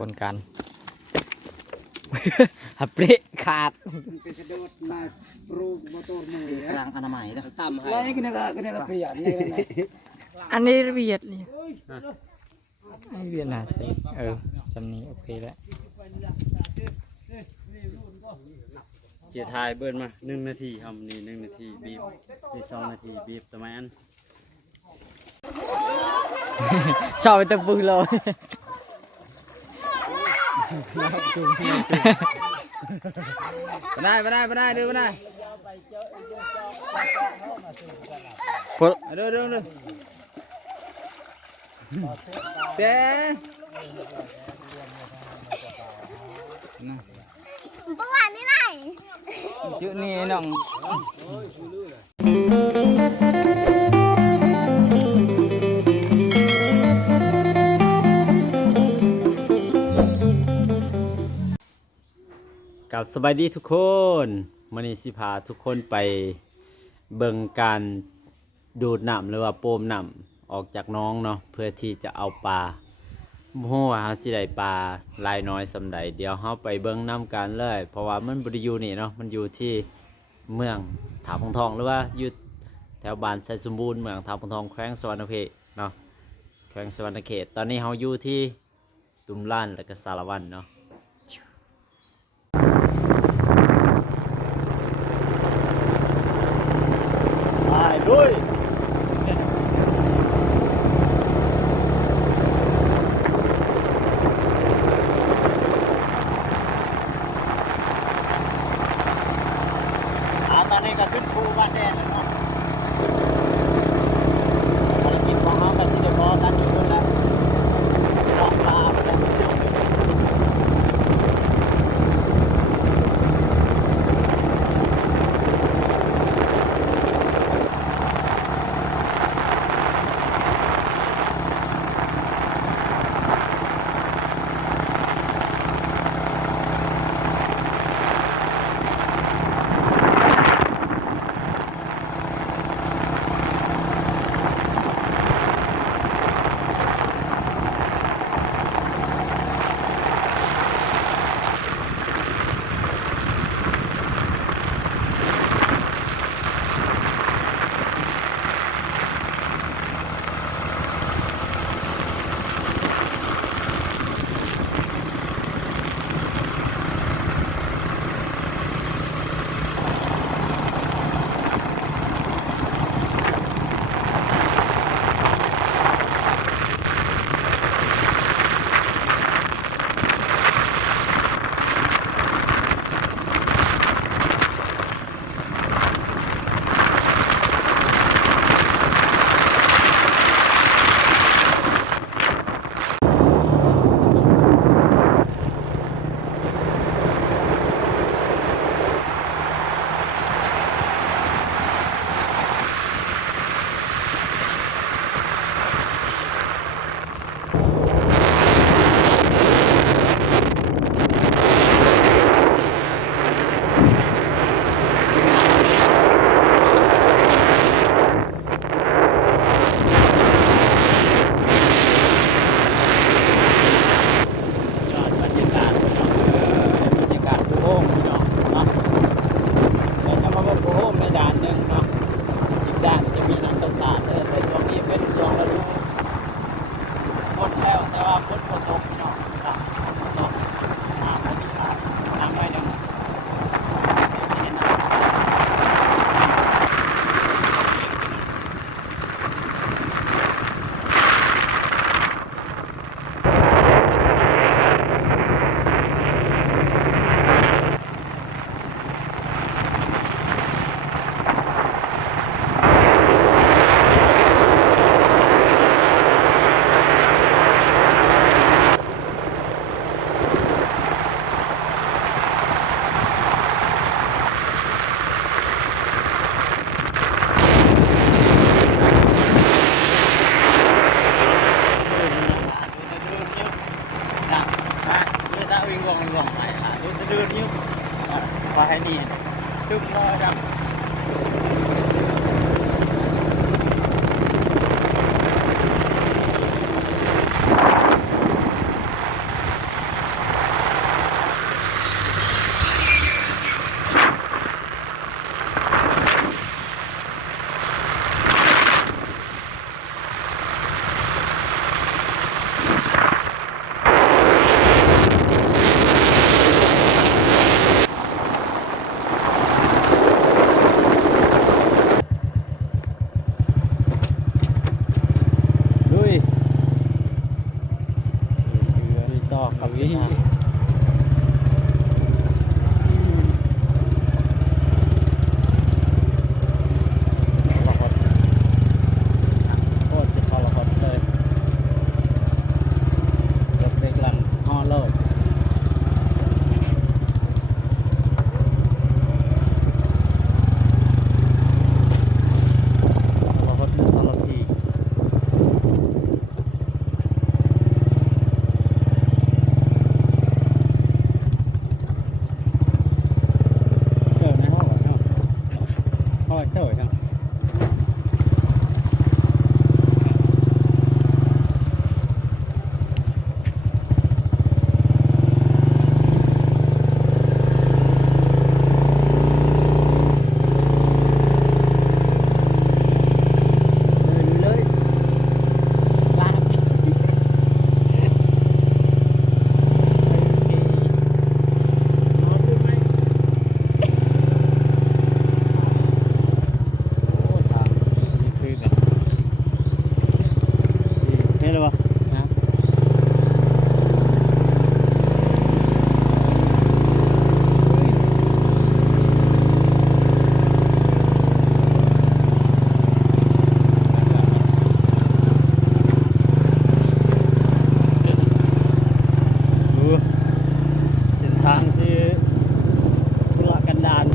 คนกันฮับเปรขาดกระโดดมาปลูกมอเตอร์มือกลางอนามัยนะต่ำให้แล้วนี่ก็เปลี่ยนอันนี้เวียดนี่ไอเวียดนะสิจำนี้โอเคแล้วเจียทายเบิ้ลมา1 นาทีทำนี่1 นาทีบีบนี่2 นาทีบีบสมัยอันชอบไปตะปูเลยไม่ได้ดูไม่ได้พอดูเต้ประวัตินี่ไหนจุดนี้น้องกับสบายดีทุกคนมื้อนี้สิพาทุกคนไปเบิ่งการดูดน้ำหรือว่าโปมน้ำออกจากน้องเนาะเพื่อที่จะเอาปลาบ่ฮู้ว่าเฮาสิได้ปลาหลายน้อยส่ำใดเดี๋ยวเฮาไปเบิ่งน้ำกันเลยเพราะว่ามันบ่ได้อยู่นี่เนาะมันอยู่ที่เมืองถาพงทองหรือว่าอยู่แถวบ้านไสสมบูรณ์เมืองถาพงทองแขวงสวรรณเขตเนาะแขวงสวรรณเขตตอนนี้เฮาอยู่ที่ตุมล้านและก็สารวันเนาะลุยตอนนี้ก็ขึ้นภูบ้านแดนแล้วเนาะภารกิจของเราก็สิได้พอกันอยู่นู่นแล้วรอปลาไปแล้วไปนี่ตึ้งเลยครับ โคตรจะทรหดเลยยกเบรกหลังห่อโลดทรหดทรพีเจอในห้องเนาะห้องเสวยจัง เลยลาบนอนดูไหมโอ้ทางนี่คือแบบเห็นหรือเปล่านะดูเส้นทางที่ทุรกันดาร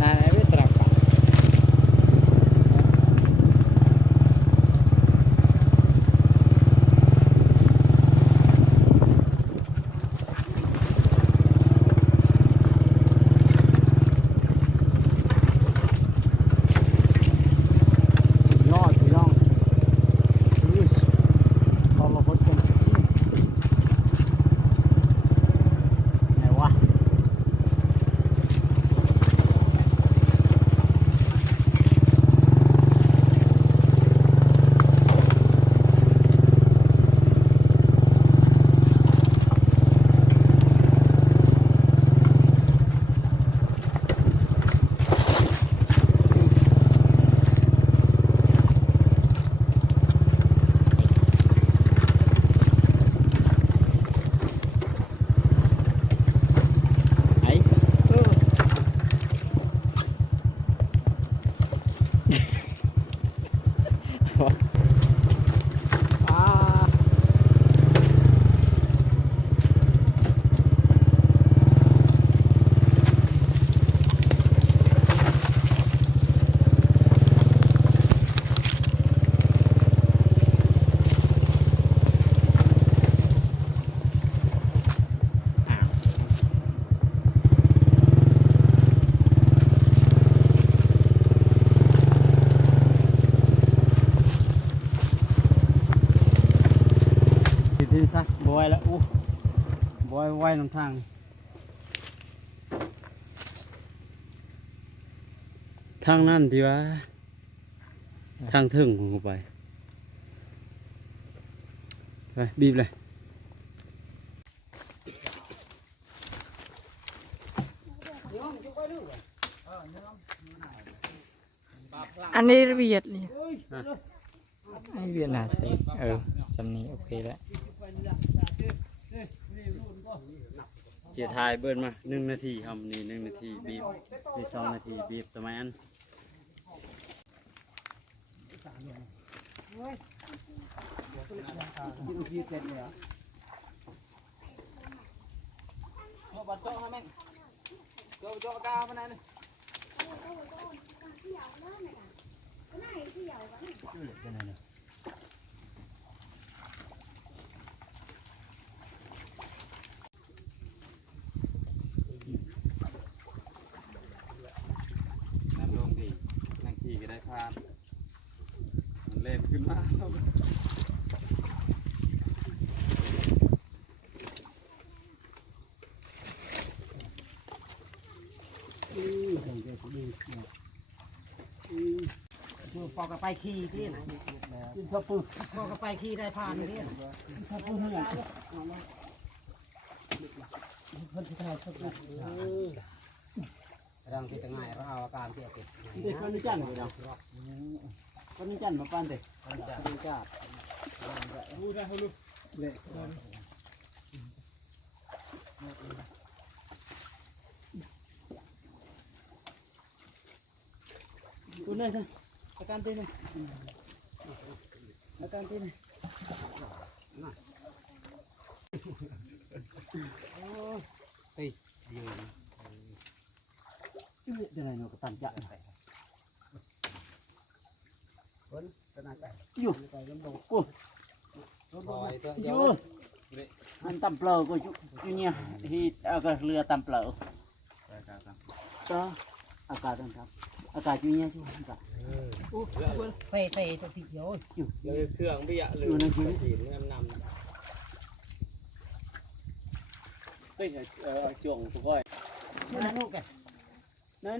นายไม่ตรักกันยอดพี่น้องพอมาพบกันไหนวะไหนอ่าดินซะบอยแล้วอู้บอยไว้ลงทางทางนั่นดีวะทางถึงของกูไปไปบีบเลย อันนี้เวียดนี่ให้เวียดนาสิสำนีโอเคแล้ว เจียทายเบิร์นมา1 นาทีทำนี่1 นาทีบีบนี่2 นาทีบีบสมัยอัน ยืดเสร็จเลยเหรอโอ้บัตรโจ้ให้แม่งโจ้กามาไหนนี่ น้ำลงดีนั่งขี่ก็ได้พานมันเล่นขึ้นมา ดูปอกกับไปขี่ที่ไหนกินข้าวปุ้งปอกกับไปขี่ได้ผ่านนี่ข้าวปุ้งเท่าไหร่คนที่ไทยข้าวปุ้งรังที่จะง่ายเราเอาอาการที่ติดเด็กคนนี้จันทร์เลยนะคนนี้จันทร์มาปั้นเด็กคนนี้จันทร์ กูนี่สิอาการตีนี่อาการตีนี่เฮ้ยเดี๋ยวจะไหนเนาะกระตันจะอยู่กูอยู่อันตำเปล่าก็อยู่เนี่ยที่ก็เรือตำเปล่าก็อากาศนะครับอากาศอยู่เนี่ยใช่ไหมครับ เตะตัวติดเยอะ เลยเครื่องเบี้ยเลยจีนนำเฮ้ยจ่วงตัวก้อย นั่นลูกแก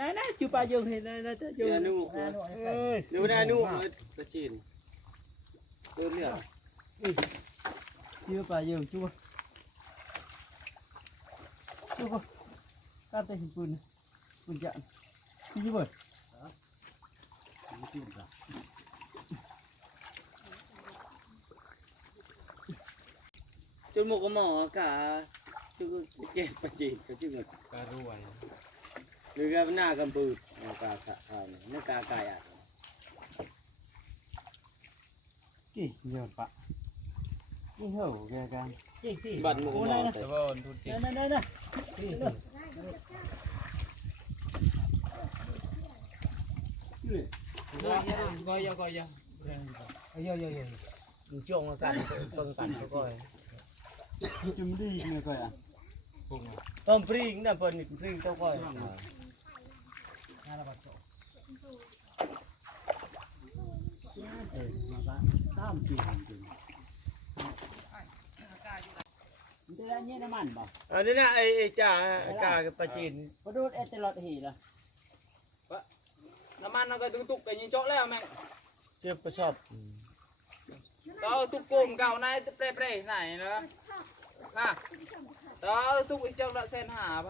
นายจูปลาโยงเห็นนายจะโยงนูดูนายนูกระจีนเรื่องเนี่ยจูปลาโยงจูการแต่หินปืนจันที่เบิดจนหมกหมอกะจูเก็บปลาจีนก็จูเงินการรวยหรือกับหน้ากำปืดกาขาวนี่กากายอ่ะกี่เยอะปะนี่เหรอแกกันบัตรหมูหมอแต่ว่าดูจริงนั่นก็ยดูจ้องกันเบิ่งกันก็จุ่มดีเนี่ยก็อ่ะต้มปริงนะเพิ่นปริงเจ้าก้อยตามจริงนี่น้ำมันบ่อันนี้นะไอ้จ่ากาปลาจีนพอดูเอตลอดหีละน้ำมันเราก็ตุกกันยิงโจ๊ะแล้วแม่เจ็บประชอบเราตุกโกมเก่าในเปรย์ไหนนะน่ะเราตุกอีกเจ้าละเส้นหาไป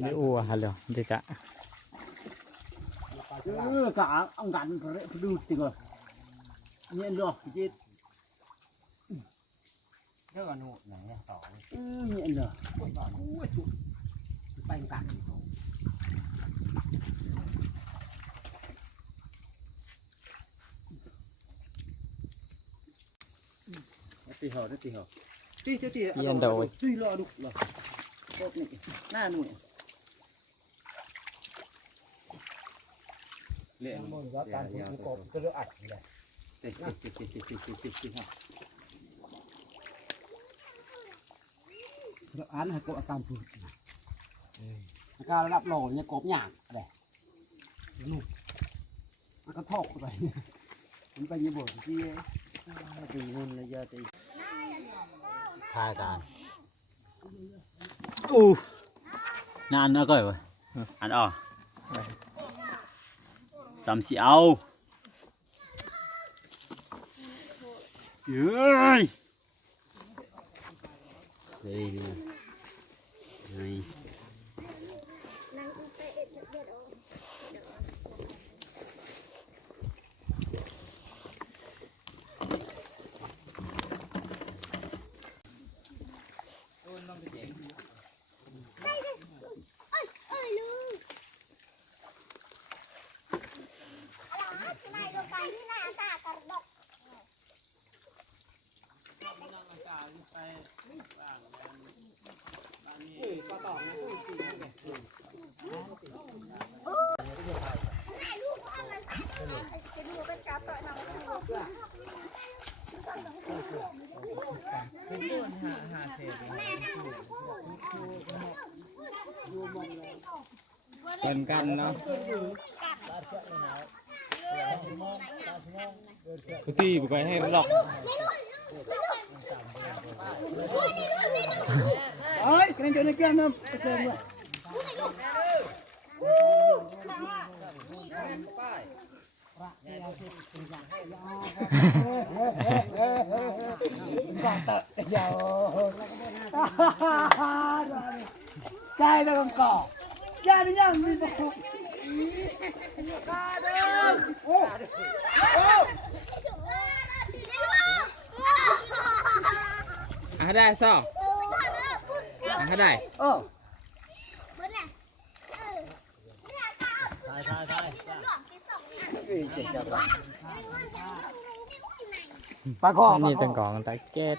ไม่อ้วนเหรอเด็กอะ cả ông gắn phải đu thì rồi nhiên rồi chết cái con nụ này tỏ nhiên rồi bánh cạn tì hở tì yên đầu tì lọ đục rồi tốt này na nụ lệ môn gió tan cũng cột cái đỡ ạch này đỡ án hay cột tam phụt cao đắp lò như cột nhàng đây nụ nó có thọc vậyมันไปยี่บ่นที่ตีเงินเลยยาตีทายการนานนะก้อยเว้ยอันอ๋อสามสี่เอาเฮ้ยนี่ này đồ cái như là cả cả độc cái đùa bên cá tỏi nàoเป็นกันเนาะทุกที่บุกไปให้หลอก ơi cái này cho nó kia không cái sườn rồi trai nó còn cỏ trai nó nhầm đi vào ให้ได้ซ่อให้ได้ โอ้ เบิ้ลน่ะปลาคอ อันนี้เป็นกองตะเก็ด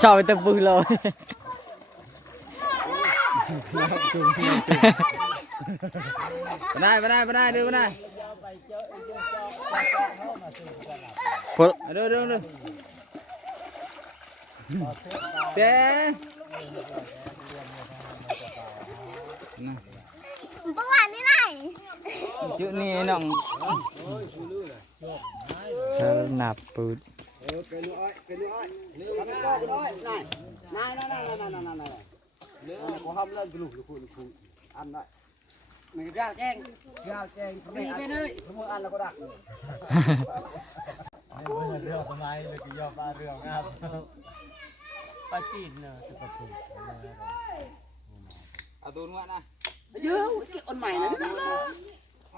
ชอบไปตะปืนเลยไม่ได้ดูไม่ได้พดดูเจ๊ เมื่อวานนี่ไหน จุดนี้น้องเธอหนับปืน กูทำเล่นกูอันได้มันก็แจ้งดีไปเลยขโมยอันแล้วก็ดักเรื่องทำไมเลยกูยอมปลาเรื่องครับปลาจีนเนอะจะปลาถูกเอาตัวนู้นนะเยอะอันใหม่นะ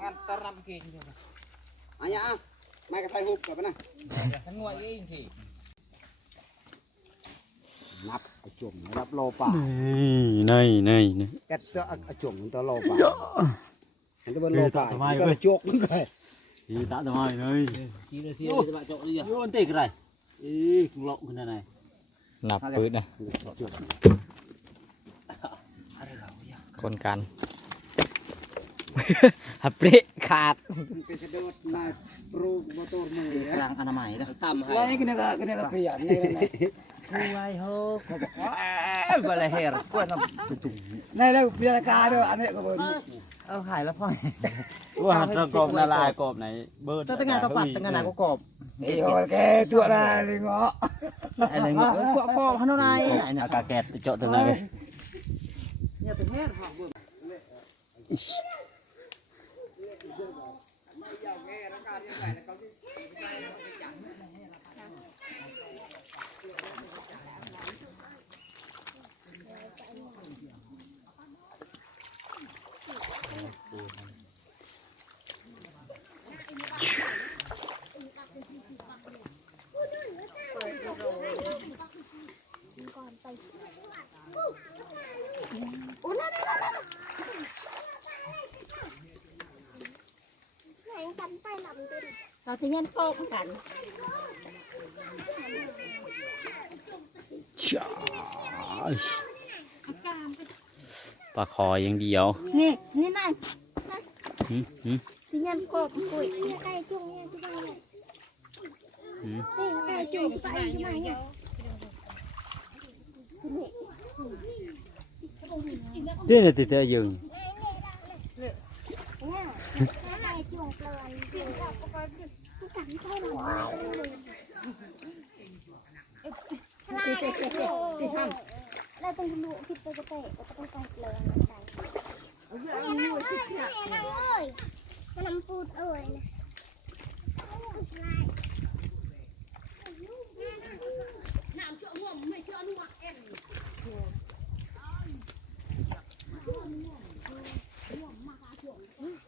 งานตะรำเก่งอยู่นะอันนี้อ่ะไม่กระไทยหุบกับมันนะทั้งงวดเองทีนับไอ้จุ่มนับโลป่า นี่ แกจะเอาจุ่มตัวโลป่าอันนี้เป็นโลป่าก็โจกมึงเลย thì tạ tao mai nơi vô anh tì cái này ý cũng lộn cái này หนับปืนนะคนกันฮับเปรขาด Perang anak mai dah. Lai kena pian ni. Kuai ho. Bala her. Kuai nam. Nai dah pian ka dah anak ko. Au hai la phong. Wah, nó cọp là lại cọp này bớt. Ta tengah tepat tengah nak ko. Iyo ke tua dah ni ngok. Anh ngok Ko ko hanu nai. cả kẹt chỗ từ này. Ya tu her ha.เราจะยันโต๊ะกัน Bà khòยังเดียว นี่นี่นาย หืม จะยันโกบกุยไก่จุ่มเนี่ยที่บ้านเลยไก่จุ่มไปที่ไหนเนี่ย Thế là thì ta dừng. เนี่ยไก่จุ่มเปลือยจุ่มกับกระป๋องทุกอย่างใช่หรอเราต้องดูคิดไปจะเตะก็ต้องไปเปลือยมันไก่น้ำปูดเอ่ย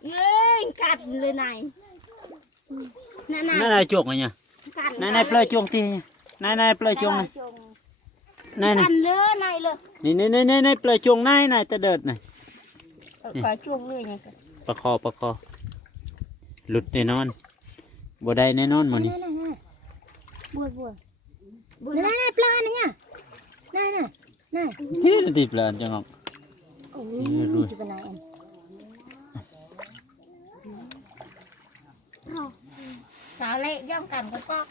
เงยกัดเลยนายNày chuột này nha. Này plei chuông ti. Này plei chuông này. Này. กันเลยนายเลย Này plei chuông này ta đợt này. ปลาจุ่มเลยไง Bà kho. Lụt này non. Bò đây này non mà nè. บัวนี่ปลาเนี่ยนี่ Thế là thịt là cho ngọc. โอ้ยจะเป็นไรสาวเละย่อมกันก็ปอก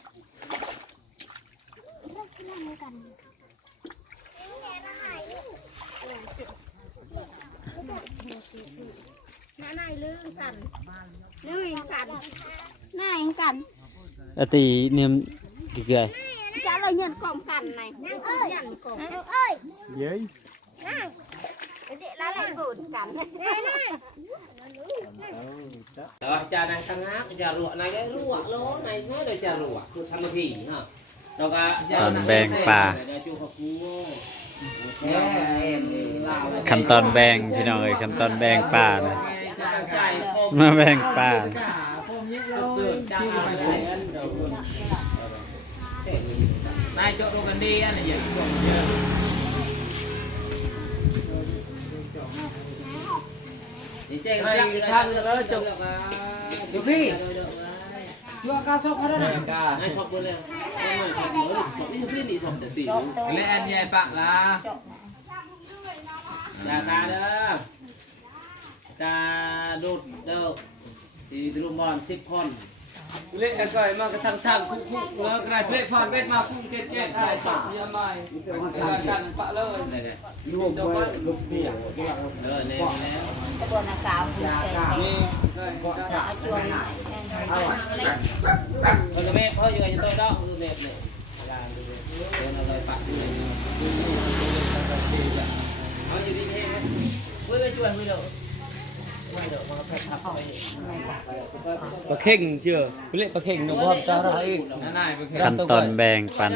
นายลื่นกันนายกัน Thì niềm kìa. จะเลยยันกองกันnàyยันกองเอ้ย Giấy. เด็กแล้วอะไรบูดกัน Rồi cha này tăng áp cha ruộng này cái ruộng lố này thế để cha ruộng cứ xăm gì hả đâu cả Toàn bèn bà. Khăn toàn bèn thì nói khăn toàn bèn bà này. Mà bèn bà. nai chỗ đồ gần đi này nhỉ đi chơi cái thang nữa đó chụp chụp đi chưa cao sốc hết rồi này sốc luôn lên sốc đi sốc để tỉ lên nhẹ bạn là là ta đó ta đột đâu thì luôn bòn xích con lên coi mà cái thằng khúc nó cái phết phòn phết mà khúc chết ai chọn như mai đàn bạ lơ này này lục đâu có lục bia này cái bữa nào cào thì sẽ chuông cái mẹ thôi giờ tôi đó cái mẹ này là nó rồi bạn nói gì đi thế với chuột với đâuปลาเข่งเชื่อเละปลาเข่งนกว่าตาไร ขั้นตอนแบ่งปัน